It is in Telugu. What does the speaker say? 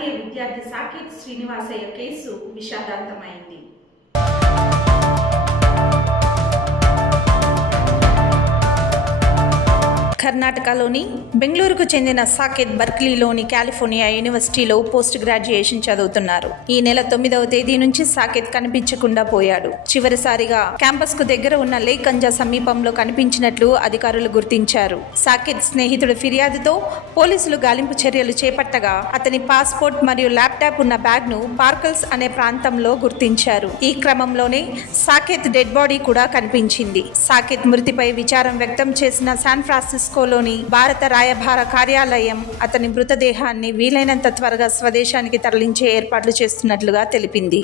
భారతీయ విద్యార్థి సాకేత్ శ్రీనివాసయ్య కేసు విషాదాంతమైంది. కర్ణాటకలోని బెంగళూరుకు చెందిన సాకేత్ బర్క్లీలోని కాలిఫోర్నియా యూనివర్సిటీలో పోస్ట్ గ్రాడ్యుయేషన్ చదువుతున్నారు. ఈ నెల 9వ తేదీ నుంచి సాకేత్ కనిపించకుండా పోయాడు. చివరిసారిగా క్యాంపస్ కు దగ్గర ఉన్న లేక్ గంజా సమీపంలో కనిపించినట్లు అధికారులు గుర్తించారు. సాకేత్ స్నేహితుడి ఫిర్యాదుతో పోలీసులు గాలింపు చర్యలు చేపట్టగా అతని పాస్పోర్ట్ మరియు ల్యాప్టాప్ ఉన్న బ్యాగ్ ను పార్కల్స్ అనే ప్రాంతంలో గుర్తించారు. ఈ క్రమంలోనే సాకేత్ డెడ్ బాడీ కూడా కనిపించింది. సాకేత్ మృతిపై విచారం వ్యక్తం చేసిన శాన్ ఫ్రాన్సిస్కోలోని భారత రాయబార కార్యాలయం అతని మృతదేహాన్ని వీలైనంత త్వరగా స్వదేశానికి తరలించే ఏర్పాట్లు చేస్తున్నట్లుగా తెలిపింది.